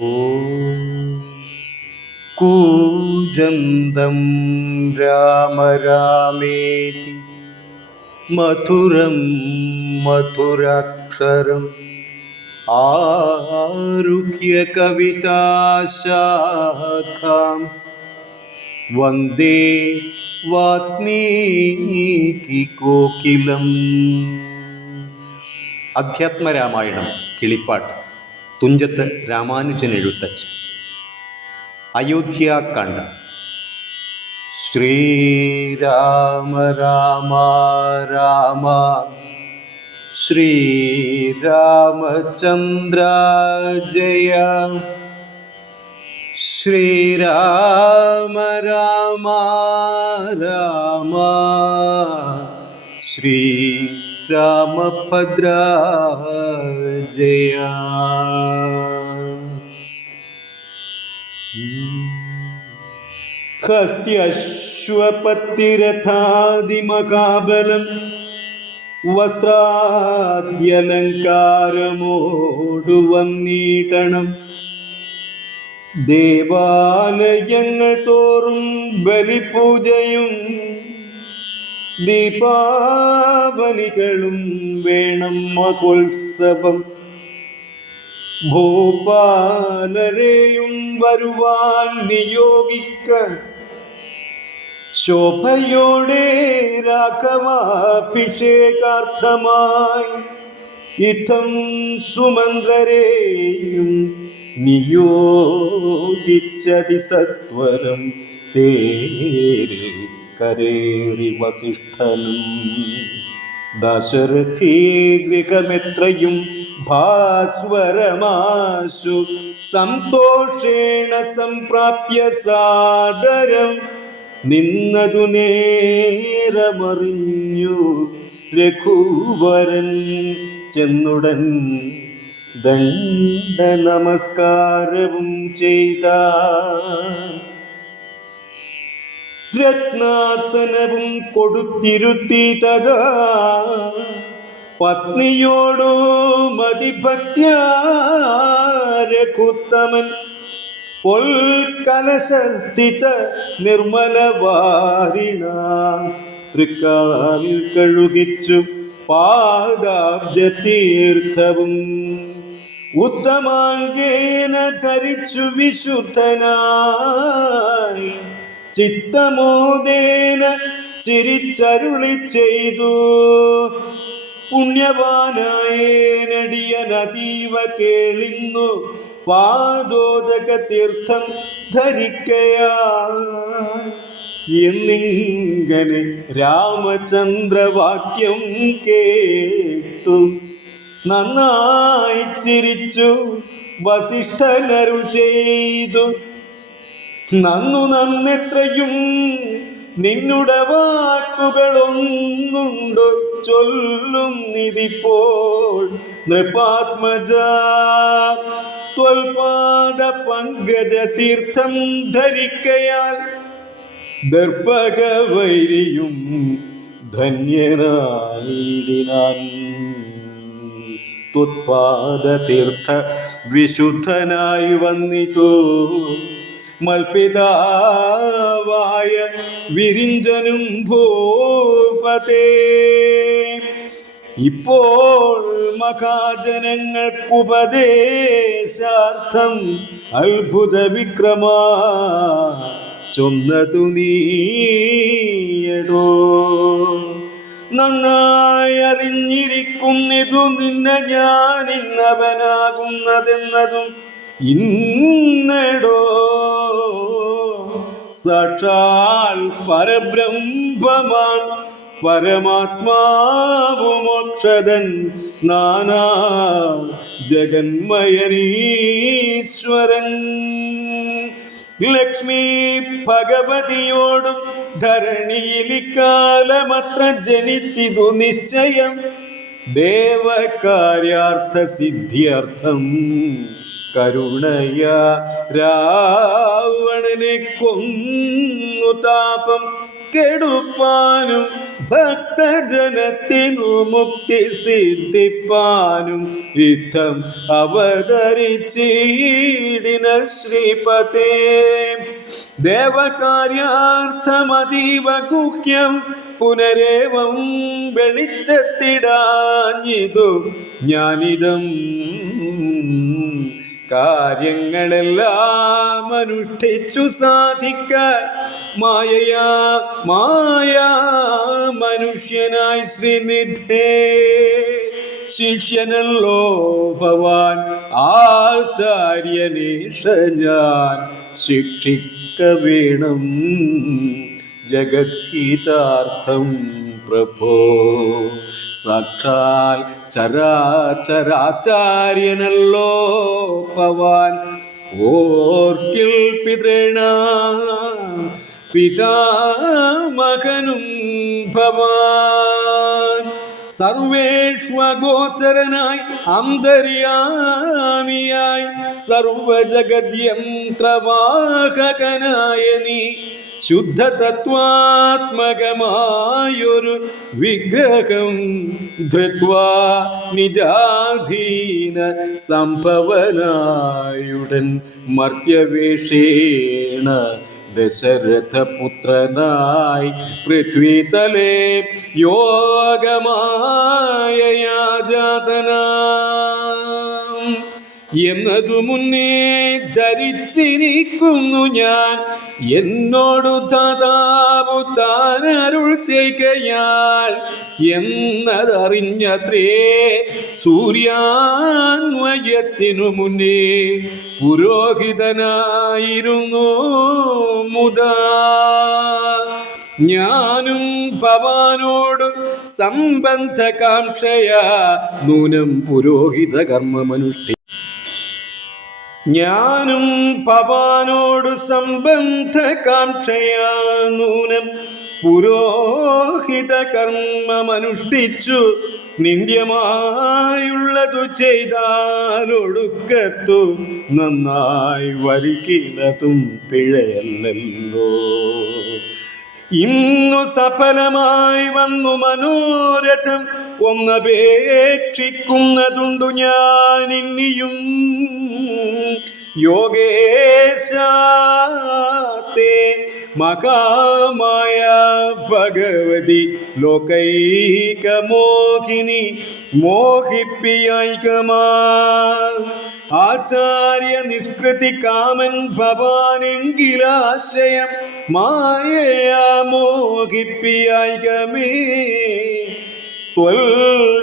ഓം കൂജന്തം രാമ രാമേതി മധുരം മധുരാക്ഷരം ആരുഹ്യ കവിതാശാഖാം വന്ദേ വാത്മീകി കോകിലം. അധ്യാത്മരാമായണം കിളിപ്പാട്ട്. തുഞ്ചത്ത് രാമാനുജൻ എഴുത്തച്ഛൻ. അയോധ്യാകാന്ഡം. ശ്രീരാമ രാമ രാമ ശ്രീരാമചന്ദ്ര ജയ. ശ്രീരാമ രാമ രാമ ശ്രീ രാമഭദ്ര ജയ. ഹസ്ത്യശ്വപത്തിരഥാദിമകാബലം വസ്ത്രാദ്യലങ്കാരമോടു വന്നീട്ടണം. ദേവാലയങ്ങൾ തോറും ബലിപൂജയും ദീപാവലികളും വേണം മഹോത്സവം. ഭൂപാലരെയും വരുവാൻ നിയോഗിക്ക. ശോഭയോടെ രാഘവാഭിഷേകാർത്ഥമായി ഇത്തം സുമന്ത്രരെയും നിയോഗിച്ചതി സത്വരം. തേരിൽ കരേറി വസിഷ്ഠനും ദശരഥീ ഗൃഹമെത്രയും ഭാസ്വരമാശു സന്തോഷേണ സംപ്രാപ്യ സാദരം. നിന്നതു നേരമറിഞ്ഞു രഘുവരൻ ചെന്നുടൻ ദണ്ഡ നമസ്കാരവും ചെയ്ത. രത്നാസനവും കൊടുത്തിരുത്തി തഥാ പത്നിയോടു മതിഭക്ത്യാ രഘുത്തമൻ. പൊൽകലശസ്ഥിത നിർമ്മലവാരിണ തൃക്കാൽ കഴുകിച്ചു പാദാബ്ജതീർത്ഥവും ഉത്തമാംഗേന ധരിച്ചു വിശുദ്ധനായി ചിത്തമോദേന ചിരിച്ചരുളി ചെയ്തു. പുണ്യവാനായേനടിയനതീവ കേളിന്നു പാദോദക തീർത്ഥം ധരിക്കയാ എന്നിങ്ങനെ രാമചന്ദ്രവാക്യം കേട്ടു നന്നായി ചിരിച്ചു വസിഷ്ഠനരുൾ ചെയ്തു. നന്നു നന്നെത്രയും നിന്നുടെ വാക്കുകളൊന്നുണ്ടോ ചൊല്ലും നിതിപ്പോൾ നൃപാത്മജ. ത്വൽപാദ പങ്കജ തീർത്ഥം ധരിക്കയാൽ ദർപ്പകവൈരിയും ധന്യനായിടിനാൻ. ത്വത്പാദ തീർത്ഥ വിശുദ്ധനായി വന്നിതു മൽപിതാവായ വിരിഞ്ചനും ഭൂപതേ. ഇപ്പോൾ മഹാജനങ്ങൾക്കുപദേശാർത്ഥം അത്ഭുത വിക്രമ ചൊന്നതു നീയടോ. നന്നായി അറിഞ്ഞിരിക്കുന്നിതു നിന്നെ ഞാൻ ഇന്നവനാകുന്നതെന്നതും ഇന്നടോ. സാക്ഷാൽ പരബ്രഹ്മമാൻ പരമാത്മാവു മോക്ഷദൻ നാനാ ജഗന്മയനീശ്വരൻ. ലക്ഷ്മി ഭഗവതിയോടും ധരണിയിലിക്കാലമത്ര ജനിച്ചിതു നിശ്ചയം. ദേവകാര്യാർത്ഥ സിദ്ധ്യർത്ഥം കരുണയ രാവണനെ കൊന്നു താപം കെടുപ്പാനും ഭക്തജനത്തിനു മുക്തി സിദ്ധിപ്പാനും യുദ്ധം അവതരിച്ചിടിനാൻ. ശ്രീപതേ ദേവകാര്യാർത്ഥമതീവ ഗുഹ്യം പുനരേവം വെളിച്ചത്തിടാഞ്ഞിതു ഞാനിതം കാര്യങ്ങളെല്ലാം അനുഷ്ഠിച്ചു സാധിക്കാൻ മായാ മനുഷ്യനായി ശ്രീനിധേ ശിഷ്യനല്ലോ ഭവാൻ ആചാര്യനീഷ ഞാൻ ശിക്ഷിക്ക വേണം ജഗദ്ഗീതാർത്ഥം പ്രഭോ സാക്ഷാൽ ചരാചരാചാര്യനല്ലോ ഭവാൻ ഓർക്കിൽ പിതൃണ പിതാമകനും ഭവാൻ സർവേഷ്വഗോചരനായി അന്തര്യാമിയായി സർവജഗദ്യന്ത്രവാഹകനായ നീ ശുദ്ധതത്വാത്മകമായൊരു വിഗ്രഹം ധൃത്വാ നിജാധീന സംഭവനായുടൻ മർത്യവേഷേണ ദശരഥപുത്രനായി പൃഥ്വിതലേ യോഗമായയാ ജാതനാം എന്നതു മുന്നേ ധരിച്ചിരിക്കുന്നു ഞാൻ എന്നോടു ദാതാവു താനരുൾ ചെയ്കയാൽ എന്നതറിഞ്ഞത്രേ സൂര്യാന്വയത്തിനു മുന്നേ പുരോഹിതനായിരുന്നു മുതാ ഞാനും ഭവാനോട് സംബന്ധകാംക്ഷയാ നൂനം പുരോഹിത കർമ്മമനുഷ്ഠി ഞാനും ഭവാനോട് സംബന്ധകാംക്ഷയാ നൂനം പുരോഹിത കർമ്മമനുഷ്ഠിച്ചു നിന്ദ്യമായുള്ളതു ചെയ്താലൊടുക്കത്തു നന്നായി വരികിലതും പിഴയല്ലോ ഇന്നു സഫലമായി വന്നു മനോരഥം ഒന്നപേക്ഷിക്കുന്നതുണ്ടു ഞാൻ ഇനിയും യോഗേശാത്തെ മഹാമായ ഭഗവതി ലോകൈകമോഹിനി മോഹിപ്പിയൈകമാ ആചാര്യ നിഷ്കൃതി കാമൻ ഭവാനെങ്കിലാശയം മായയാ മോഹിപ്പിയൈകമേ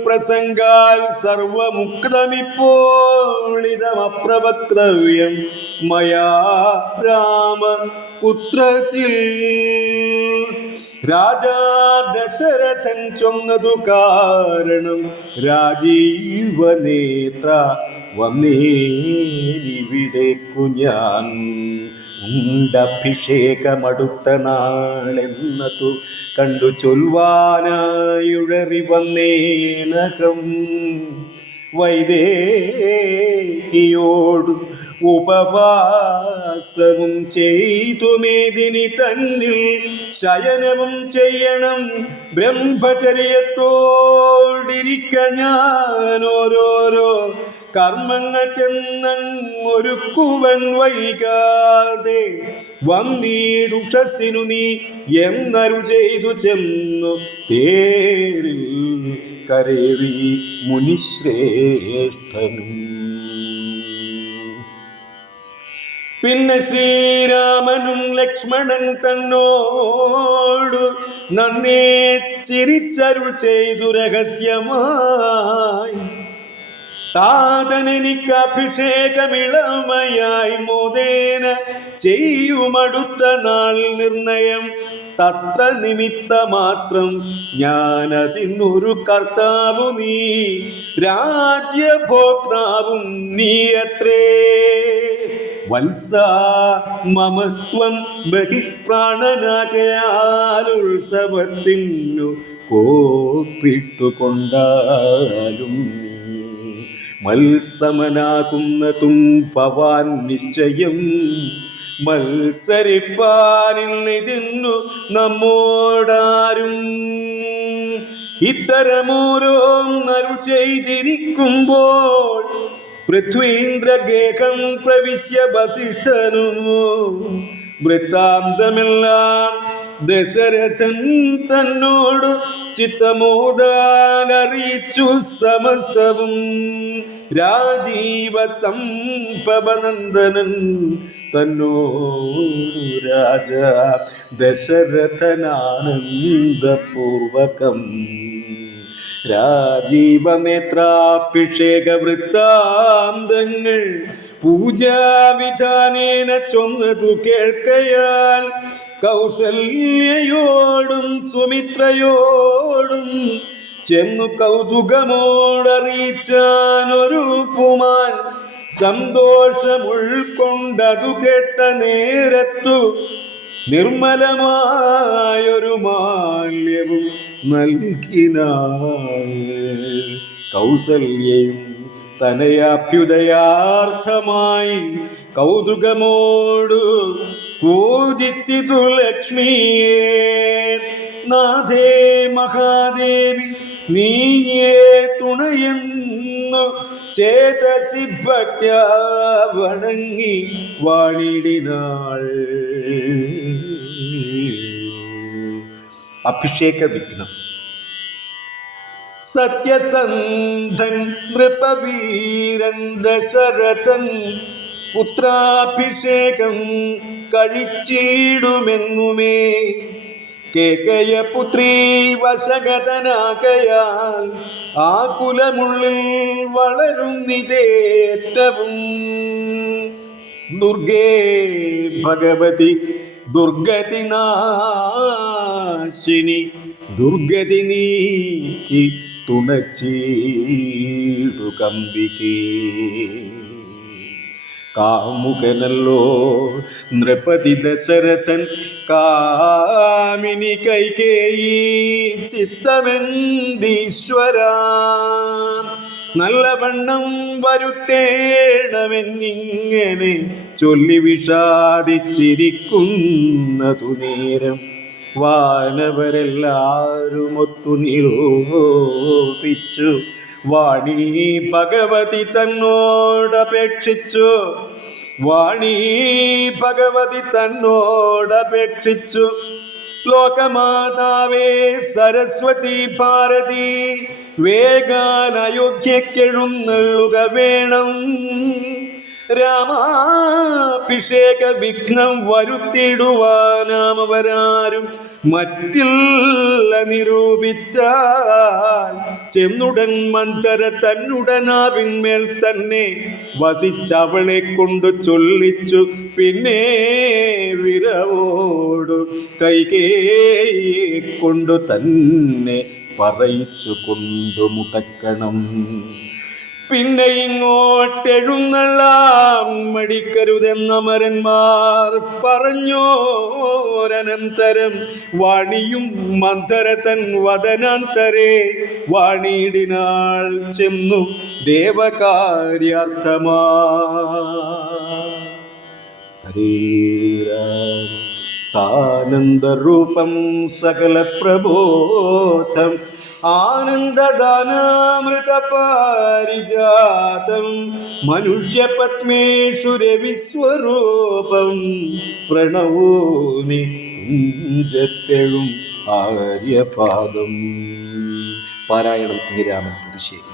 പ്രസംഗാൽ സർവമുക്തമിപ്പോളിതമപ്രവക്തവ്യം മയാ രാമ പുത്രചിൽ രാജാ ദശരഥൻ ചൊന്നതു കാരണം രാജീവനേത്ര വന്നേനിവിടേക്കു ഞാൻ ഉണ്ടഭിഷേകമടുത്ത നാളെന്നതു കണ്ടു ചൊൽവാനായുഴറി വന്നേനകം വൈദേഹിയോട് ഉപവാസവും ചെയ്തു മേദിനി തന്നിൽ ശയനവും ചെയ്യണം ബ്രഹ്മചര്യത്തോടിരിക്ക ഞാൻ ഓരോരോ കർമ്മങ്ങൾ ചെന്നൊരുക്കുവൻ വൈകാതെ വന്നീടുഷസിനു നീ എന്നരു ചെയ്തു ചെന്നു തേരിൽ കരേറി മുനിശ്രേഷ്ഠനും പിന്നെ ശ്രീരാമനും ലക്ഷ്മണൻ തന്നോടു നന്നേ ചിരിച്ചരുൾ ചെയ്തു രഹസ്യമായി താതനെനിക്ക് അഭിഷേകമിളമയായി മോദേന ചെയ്യുമടുത്ത നാൾ നിർണയം തത്ര നിമിത്തമാത്രം ഞാനതിനൊരു കർത്താവു നീ രാജ്യഭോക്താവും നീയത്രേ വത്സ മമത്വം ബഹിപ്രാണനാകയാലുത്സവത്തിനു കോപ്പിട്ടുകൊണ്ടാലും മത്സമനാകുന്നതും ഭവാൻ നിശ്ചയം മത്സരിപ്പാനിതിന്നു നമ്മോടാരും ഇത്തരമോരോന്നരുൾ ചെയ്തിരിക്കുമ്പോൾ പൃഥ്വീന്ദ്രഗേഹം പ്രവിശ്യ വസിഷ്ഠനു വൃത്താന്തമെല്ലാം ദശരഥൻ തന്നോടു ചിത്തമോദാലറിയിച്ചു സമസ്തവും. രാജീവ സംഭവനന്ദനൻ തന്നോടു രാജ ദശരഥനാനന്ദപൂർവകം രാജീവനേത്രാഭിഷേക വൃത്താന്തങ്ങൾ പൂജാവിധാനേന ചൊന്നതു കേൾക്കയാൽ കൗസല്യയോടും സുമിത്രയോടും ചെന്നു കൗതുകമോടറിയിച്ചാനൊരു പുമാൻ സന്തോഷമുൾക്കൊണ്ടതു കേട്ട നേരത്തു നിർമ്മലമായൊരു മാല്യവും നൽകിനാൾ. കൗസല്യയും തനയാഭ്യുദയാർത്ഥമായി കൗതുകമോടു പൂജിച്ചിതു ലക്ഷ്മിയെ. നാഥേ മഹാദേവി നീയേ തുണയെന്നു ചേതസി ഭക്ത്യാ വണങ്ങി വാണിടിനാൾ. അഭിഷേക വിഘ്നം. സത്യസന്ധൻ നൃപവീരൻ ദശരഥൻ പുത്രാഭിഷേകം കഴിച്ചിടുമെന്നുമേ കേകയപുത്രീ വശഗതനാകയാൽ ആ കുലമുള്ളിൽ വളരുന്നിതേറ്റവും. ദുർഗേ ഭഗവതി ദുർഗതി നാശിനി ദുർഗതി നീക്കി തുണച്ചീടുകമ്പികേ. കാമുകനല്ലോ നൃപതി ദശരഥൻ കാമിനി കൈകേയി ചിത്തമെന്തീശ്വര നല്ലവണ്ണം വരുത്തേണമെന്നിങ്ങനെ ചൊല്ലി വിഷാദിച്ചിരിക്കുന്നതു നേരം വാനവരെല്ലാരും ഒത്തു നിരോപിച്ചു വാണി ഭഗവതി തന്നോടപേക്ഷിച്ചു. വാണി ഭഗവതി തന്നോടപേക്ഷിച്ചു ലോകമാതാവേ സരസ്വതി ഭാരതി വേഗാൻ അയോധ്യക്കെഴുന്നള്ളുക വേണം. രാമാഭിഷേക വിഘ്നം വരുത്തിടുവാനാമവരാരും മറ്റില്ല നിരൂപിച്ചാൽ ചെന്നുടൻ മന്ദര തന്നുടനാവിന്മേൽ തന്നെ വസിച്ചവളെ കൊണ്ട് ചൊല്ലിച്ചു. പിന്നെ വിരവോടു കൈകേയെ കൊണ്ടു തന്നെ പറയിച്ചു കൊണ്ടു മുടക്കണം. പിന്നെ ഇങ്ങോട്ടെഴുന്നള്ളാം മടിക്കരുതെന്നമരന്മാർ പറഞ്ഞോരനന്തരം വാണിയും മന്ധരതൻ വദനാന്തരേ വാണിടിനാൾ ചെന്നു ദേവകാര്യാർത്ഥമാ. ഹരേ രാമ സാനന്ദരൂപം സകല പ്രബോധം ആനന്ദദാനാമൃതപാരിജാതം മനുഷ്യപത്മേഷു രവിസ്വരൂപം പ്രണവോമി കുഞ്ചത്തെഴും ആര്യപാദം. പാരായണം രാമൻ പുതുശ്ശേരി.